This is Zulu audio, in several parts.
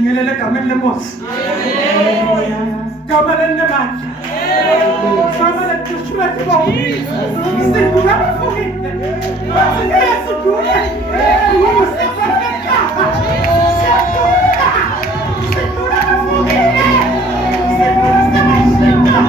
sibingelele egameni lenkosi. Gama lenamandla. Gama lethushulathi bonke. Sidlula abafungile. Bathike sidlule. Sidlula abafungile. Sidlula sabashika.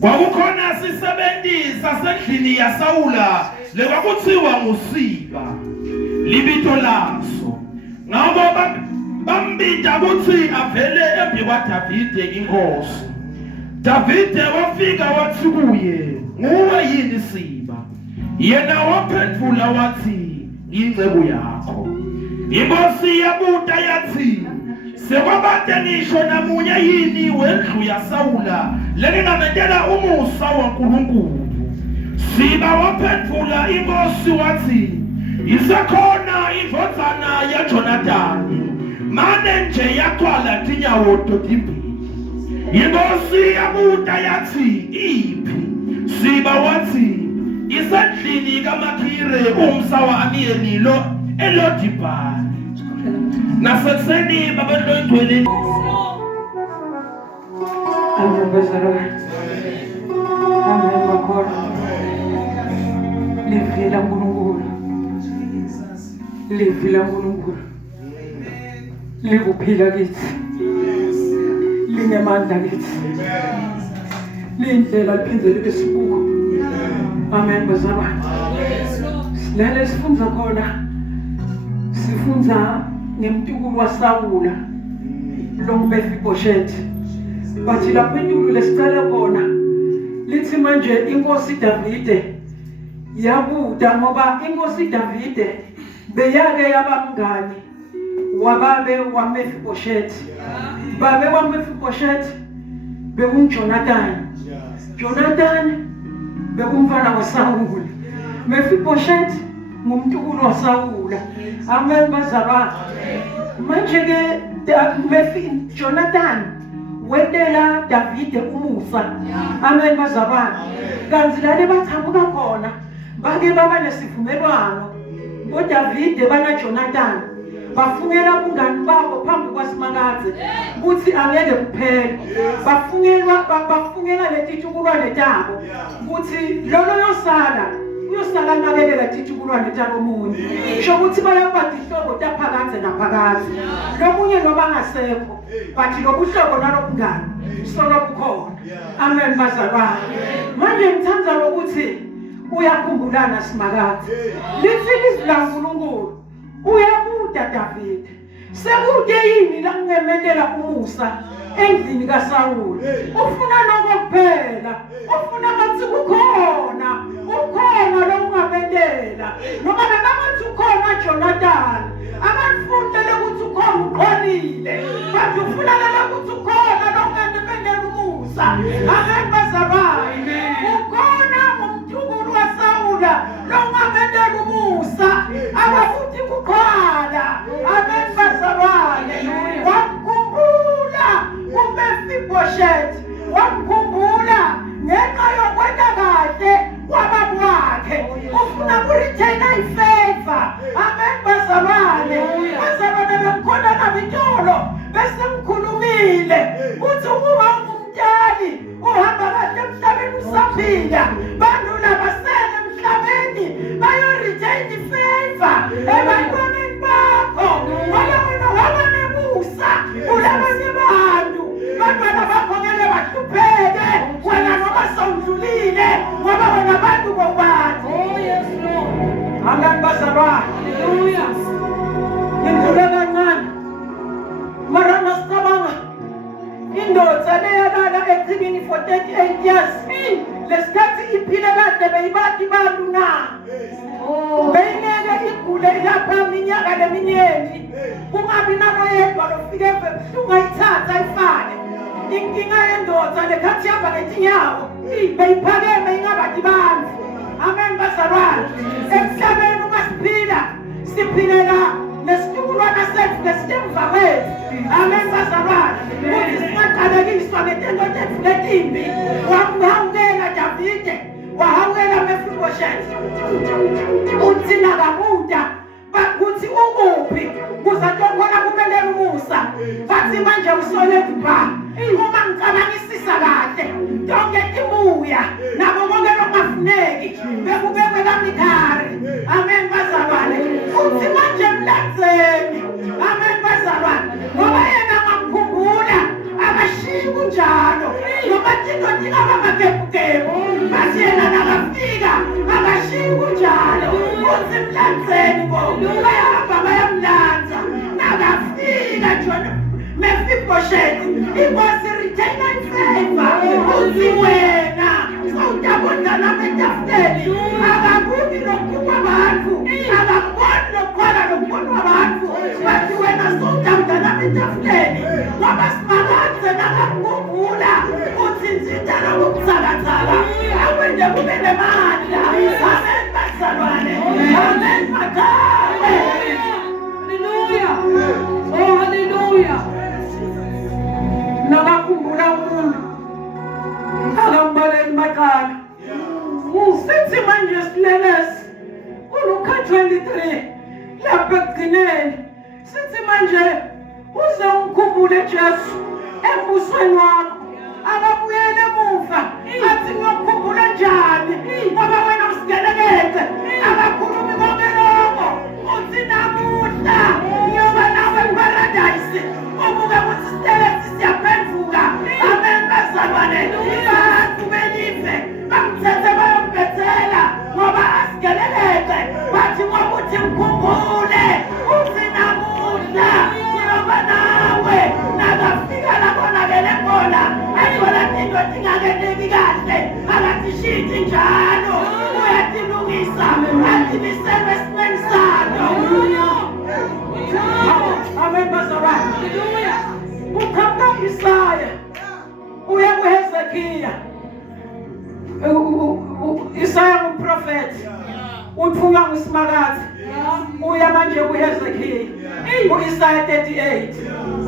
Kwakukhona sisebenzi sasendlini yaSawula lekuthiwa nguSiba libito laso ngabo bambita ukuthi avele embi kwaDavide inkosi. Davide wafika wathi kuye, nguwe yini Siba? Yena waphendula wathi, ingceku yakho. Inkosi yabuta yathi, sekwabade ngisho namunye yini wendlu yaSawula leningamendela umusa waNkulunkulu? Siba waphendula inkosi wathi, isekhona indodana yaJonathani, mane nje yaqwala tinyawo totimbili. Inkosi yabuta yathi, iphi? Siba wathi, isendlini kaMakhire umsa wa-Amiyeli lo eLodibhani. Nasekuseni babelo igcwele. Amen bazalwane. Amen bakhona. Livila uNkulunkulu. Livila uNkulunkulu. Likuphila kithi. Linemandla kithi. Lindlela liphindele besibuko. Amen bazalwane. Lele sifunza khona sifunza ngemntukulu waSawula lo Mefiboshethi. Bathi lapho enyulo lesicala khona lithi manje inkosi Davide yabuda ngoba inkosi Davide beyake yabamngani wababe waMefiboshethi. Babe waMefiboshethi bekunJonathan. Jonathan bekumfana waSawula. Mefiboshethi ngumntukulu waSawula. Amen bazalwane. Manje ke Jonathan wendela Davide umusa. Amen bazalwane. Kanti lale bathamuka khona bake baba nesivumelwano ngoDavide bana Jonathan bafungela ubungani babo phambi kwaSimakadze ukuthi angeke kuphele. Bafungela letitukulwane tabo ukuthi lolo uyosala nakelela titukulwane tabo munye. Sho ukuthi bayakwadi ihlobo taphakadze naphakadze. Lomunye noba ngasekho bathi lobuhlobo nalobungani solo bukhona. Amen bazalwane. Manje ngithanda ukuthi uyakhumbulana Simakadze. Lithi izwi laNkulunkulu uyabuda Davide. Sekude yini la kungemelela umusa endlini kaSawula. Ufuna nokuphela. Ufuna bathi ukhona lo ungabelela. Noma bengathi ukhona Jonathan. Abafundele ukuthi ukhona uqonile. Bathi ufunakala ukuthi ukhona lo ungemelela umusa. Amen bazalwane. Ukhona umntukulu waSawula lo ungemelela umusa. Abafuthi kuqala. Amen bazalwane. Wamkhumbula uMefiboshethi. Wamkhumbula ngenxa yokwenda kahle kwababa wakhe. Ufuna ukurithena ifavor. Amen bazalwane. Bazalwane bemkhona nabitolo bese mkhulumile uthi ukuba ungumtali uhamba kahle emhlabeni usaphila. Bantu labasele emhlabeni bayorithena ifavor ebantwaneni bakho. Wala wena waba nemusa kulabanye bantu. Bantwana bakho ngeke bahlupheke wena noma sowudlulile ngoba wena bantu bobantu. Oh yes Lord. Amen bazalwane. Hallelujah. Ngidlule kancane mara masicabanga indoda leyalala echibini for 38 years. Lesikhathi iphile kade beyibathi bantu na. Beyineke igule lapha minyaka leminyeni. Kungabi nanoyedwa lofike ebuhlungu ayithatha ayifane. Inkinga yendoda lekhathi yahamba ngetinyawo beyiphakeme ingabathi bantu. Amen bazalwane. Emhlabeni umasiphila siphilela nesitukulwana sethu nesitemva kwethu. Amen bazalwane. Ukuthi singaqalekiswa ngetento tethu letimbi. Wamhawukela Davide wahawukela Mefiboshethi. Uthi nakabuda bakuthi ukuphi kuzathokhona kumelela umusa. Bathi manje usole kuba uma ngicabangisisa kahle tonke tibuya nabo bonke lokungafuneki bekubekwe kamikari. Amen bazalwane. Uthi manje mlandzeni. Amen bazalwane. Ngoba yena ngakukhumbula akashiyi kunjalo noma tinto tingabamagebugebu basi yena nakafika akashiyi kunjalo. Uthi mlandzeni bo bayahamba bayamlandza nakafika John Mefiboshethi inkosi rithena ifavor. Uthi wena sawutabondana betafuleni akakubi lokhu kwabantu akakuboni lokukhona lokuboni kwabantu. Bathi wena sawutabondana betafuleni ngoba Simakadze nakakukhumbula uthi nzindana ngokutsakatsaka akwende kube nemandla. Amen bazalwane. Amen makabe. Hallelujah. Oh hallelujah. Nakakhumbula umuntu akambaleli makala. Sithi manje silelesi kuLuka 23 lapha ekugcineni sithi manje uze umkhumbule Jesu embusweni wakho. Akabuyele emuva athi ngiyokukhumbula njani ngoba wena usigelekele. Akakhulumi konke lokho. Uthi namuhla ngiyoba nawe eparadise. Ubuke ukuthi sitelesi siyaphenduka. Amen bazalwane. Abantu belive bamthethe bayombethela ngoba asigelekele. bathi ngokuthi mkhumbule uthi namuhla ngiyoba nawe nakafika labonakele khona ayibona into tingakendeki kahle akatishiti njalo uyatilungisa atimisele esimeni salo. Amen bazalwane. Ukhamba Isaya uya kuHezekiya. Isaya ngumprofeti uthunywa nguSimakade uya manje kuHezekiya ku-Isaya 38.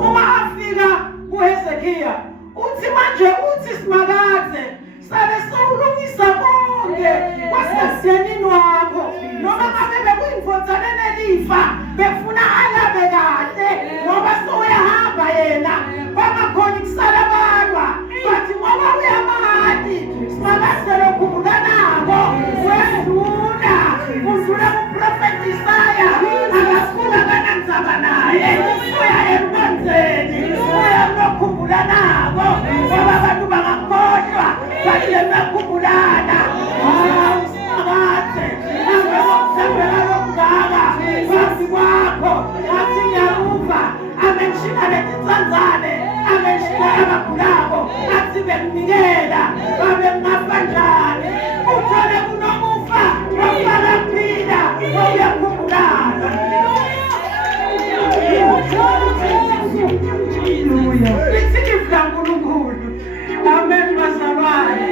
Uma afika kuHezekiya uthi manje uthi Simakade sale sowulungisa konke kwasesenini wakho noma ngabe bekuyimfotsane nelifa befuna alabe kahle ngoba sowuyahamba yena bangakhona kusala balwa bathi ngoba uyamahadi Simakade lokhumbula nabo wedlula udlula kuprofeti Isaya akafuka kanandzaba naye uya emkhanzeni uya lokhumbula nabo ngoba abantu bangakhohlwa bathi yemkhumbulana Simakade angakusembela lokugaba phansi kwakho athi ngiyakuva amenshina letitsandzane amenshina abagulako athi bekunikela babe ngafa njani uthole kunokufa wafaka phila uyakhumbulana. Lithi kaNkulunkulu. Amen bazalwane.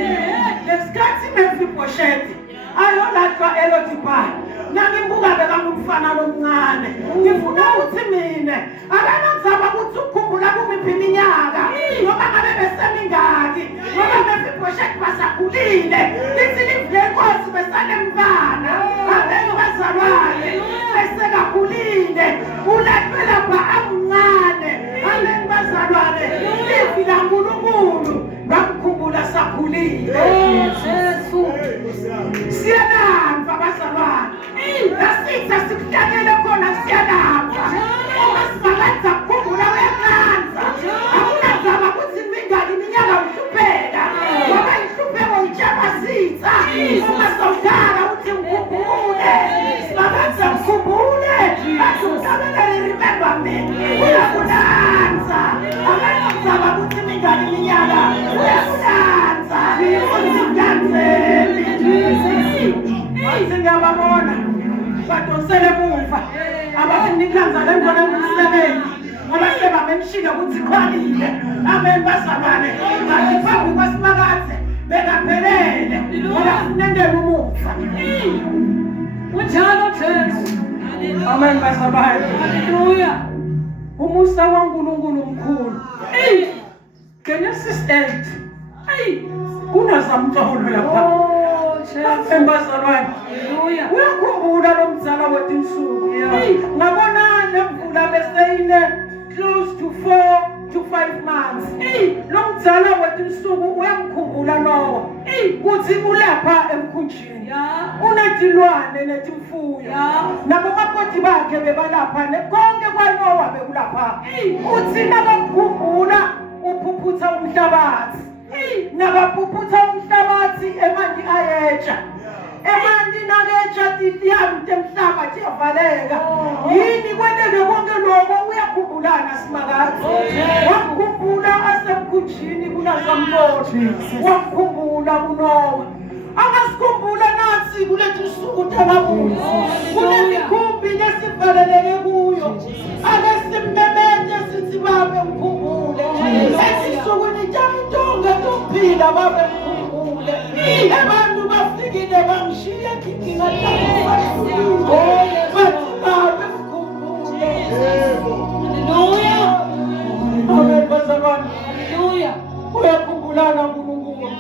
Lesikhathi Mephibosheti ayolahlwa eLodibar nangimbuka bekamfana lomncane ngifuna ukuthi mina akanandzaba ukuthi ukukhumbula kumiphi iminyaka ngoba ngabe besemingaki ngoba Mephibosheti basakhulile lithi livule inkosi besanemntwana. Amen bazalwane besekakhulile ulahlwe lapha amncane. Amen bazalwane livi laNkulunkulu bamkhumbula sakhulile. Siyalamva bazalwane lasitha sikuhlanyele khona siyalamva uma Simakade akukhumbula uyakanza akunandzaba ukuthi mingaki iminyaka uhlupheka ngoba inhlupheko itshabasitha uma sawudala uthi mkhumbule Simakade mkhumbule athi uhlabelele remember me uyakulanza akanandzaba ukuthi mingaki iminyaka uyakulanza uzikanzeni. Athi ngiyababona badonsele muva abafuna iklanza lembona kumsebenzi ngoba sebamemshile ukuthi khwanile. Amen bazalwane bathi phambi kwaSimakade bekaphelele ngoba kunendela umufa unjalo Jesu. Amen bazalwane. Haleluya. Umusa waNkulunkulu mkhulu. Genesis 8 kunazamtolo lapha. Embazalwane uyakhumbula lo mdzala wetinsuku ngabona nemvula beseyine close to 4 to 5 months. Lo mdzala wetinsuku uyamkhumbula Noah kuthi ulapha emkhunjini unetilwane netimfuyo nabo makoti bakhe bebalapha konke kwaNoah bekulapha. Uthi nakamkhumbula uphuphutha umhlabathi nabaphuphutha umhlabathi emanti ayeja emanti nakeja tiyami temhlaba tiyavaleka. Yini kwenele konke lokho uyakhumbulana Simakade wakhumbula asemkhunjini kunasamtoti wakhumbula kuNoah angasikhumbula nathi kuletinsuku tanamuhla kunemikhumbi lesivaleleke kuyo akesimemete sithi babe mkhumbule esisukwini tamtonga tophila babe mkhumbule abantu bafikile bamshiya kinkinga takufahlulile bathi babe mkhumbule. Haleluya. Amen bazalwane. Haleluya. Uyakhumbulana uNkulunkulu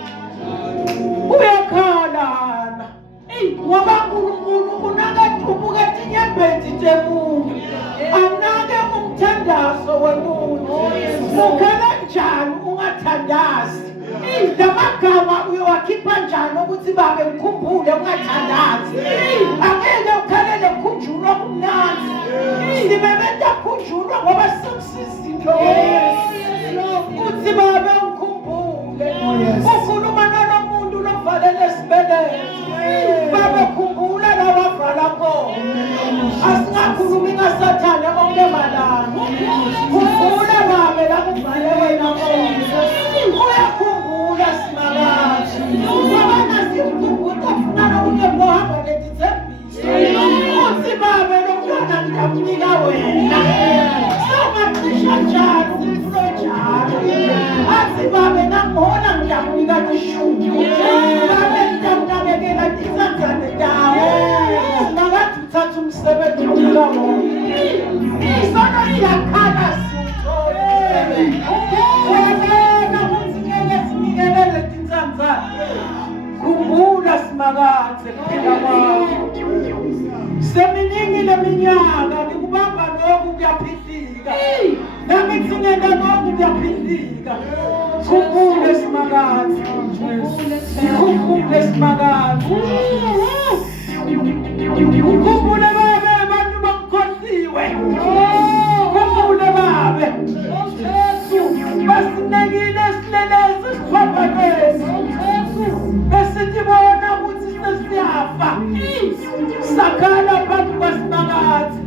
uyakhalana ngoba uNkulunkulu unakathubuka tinyembeti temuntu anake umthandazo wemuntu. Ukhala njani ungathandazi lamagama uyowakhipha njani ukuthi babe mkhumbule ungathandazi angeke ukhalele mkhunjulwa kumnanzi simemeta mkhunjulwa ngoba simsizinto uthi babe mkhumbule ukhuluma nalomuntu lovalele esibeletho babe khumbula labavala khona ndamnika wena songacisha njalo umfulo njalo athi babe nangona ngiyamnika tishumi babe ngiyamnakekela tizanzane tawo ngakathi uthatha umsebenzi wami isono liyakhala siwuthole uyabona ukuthi ngeke sinikelele tinzanzane khumbula simakathe kuphela kwakho seminingi leminyaka ngikubamba lokhu kuyaphihlika nami ngithingela lokhu kuyaphihlika khumbule simakathe khumbule simakathe khumbule babe abantu bangikhohliwe khumbule babe basinekile silelesi sihamba kwesi besithi bona ukuthi sesiyafa sakhala phansi kwasimakathe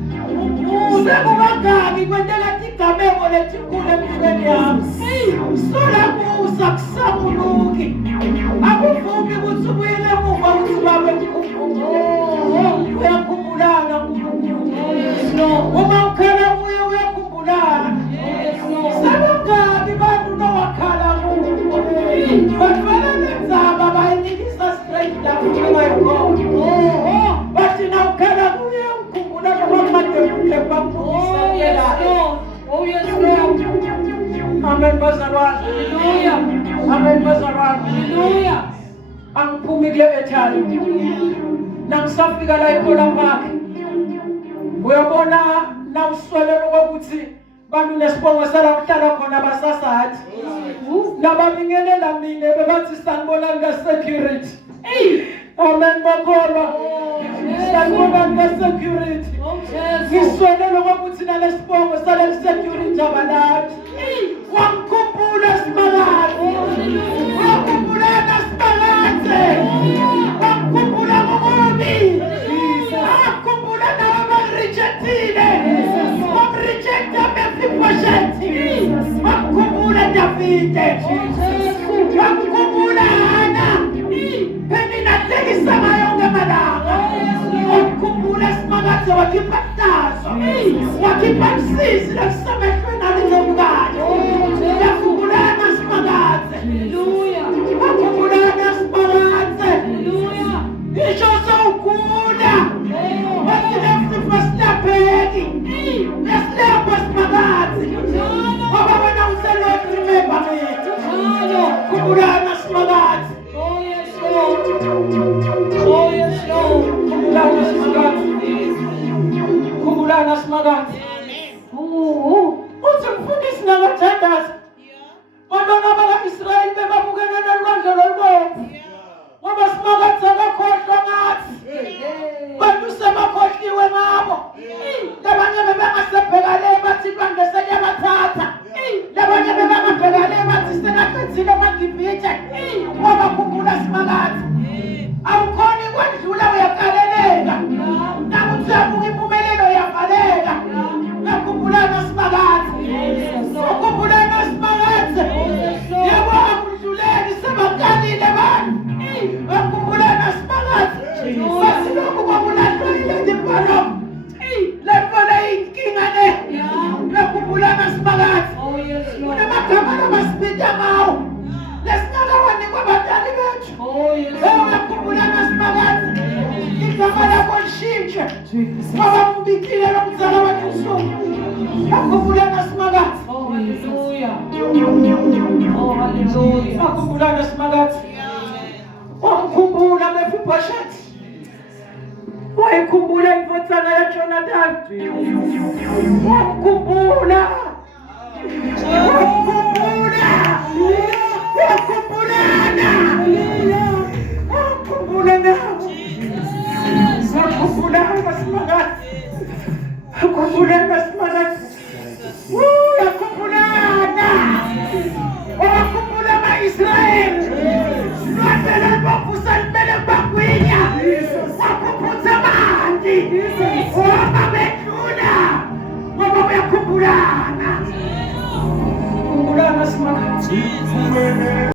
sekubangaki kwentela tigameko letikhulu empilweni yami solamusa kusamuluki akuvumi ukuthi ubuyele emuva ukuthi babe uyakhumbulana uma ukhala kuye uyakhumbulana sebangaki bantu nowakhala kuwo bafana nenzaba bayinikisa straight down bathi nawukhala kuye ukhumbula nobamade kuhle bamkhulisa amen bazalwane amen bazalwane angiphumi kule ethali nangisafika la ePola Park uyabona nawuswelelwa ukuthi bantu nesibongo salakuhlala khona basasathi nababingelela mina bebathi sanibona nge-security amen bakholwa sanibona nge-security ngiswelelwe kokuthi nalesibongo sale-security abalathi wangikhumbula simakathe wakhumbulana simakathe wakhumbula ngokubi wakhumbula nabo bangirejectile wamrejecta Mephibosheth wakhumbula Davide wakhumbula Hana peninatekisa ngayo ngemalanga wakhumbula simakathe wakhipha tazo wakhipha msisi lakusamehlweni alizobukane wakhumbulana simakathe wakhumbulana simakathe isho sowugula wathi lesifa silapheki lesilapho simakathe ngoba wena uselokhu remember me khumbulana simakathe khumbulana simakathe uthi mfundisi nakathandaza bantwana baka-Israyeli bebabukene nolwandle lolubomvu ngoba simakathe akakhohlwa ngathi bantu sebakhohliwe ngabo labanye bebengasebhekale bathi lwandle seliyabathatha labanye bebengabhekale bathi sekaqedile amagibhithe ngoba khumbula simakathe awukhoni kwendlula uyakaleleka nakuthi uyabuka impumelelo uyavaleka uyakhumbulana simakathe ukhumbulana simakathe yebo akudluleli sebakalile bantu uyakhumbulana simakathe bathi lokhu kwakulahlwile dibhalo lefole inkinga le uyakhumbulana simakathe kunamagama labasipita ngawo lesingakawanikwa abadali bethu uyakhumbulana simakathe igama lakho lishintshe ngoba umbikile lo mzala wethu usuku uyakhumbulana simakathe uyakhumbulana simakathe wamkhumbula Mephibosheth wayikhumbula imfothana yaJonathan wamkhumbula wakhumbulana wakhumbulana wakhumbulana simakathe wakhumbulana simakathe wakhumbulana wakhumbula ama-Israyeli lwandle lwambusa limele bagwinya wakhuphutha amanzi ngoba bedlula ngoba uyakhumbulana khumbulana simakathe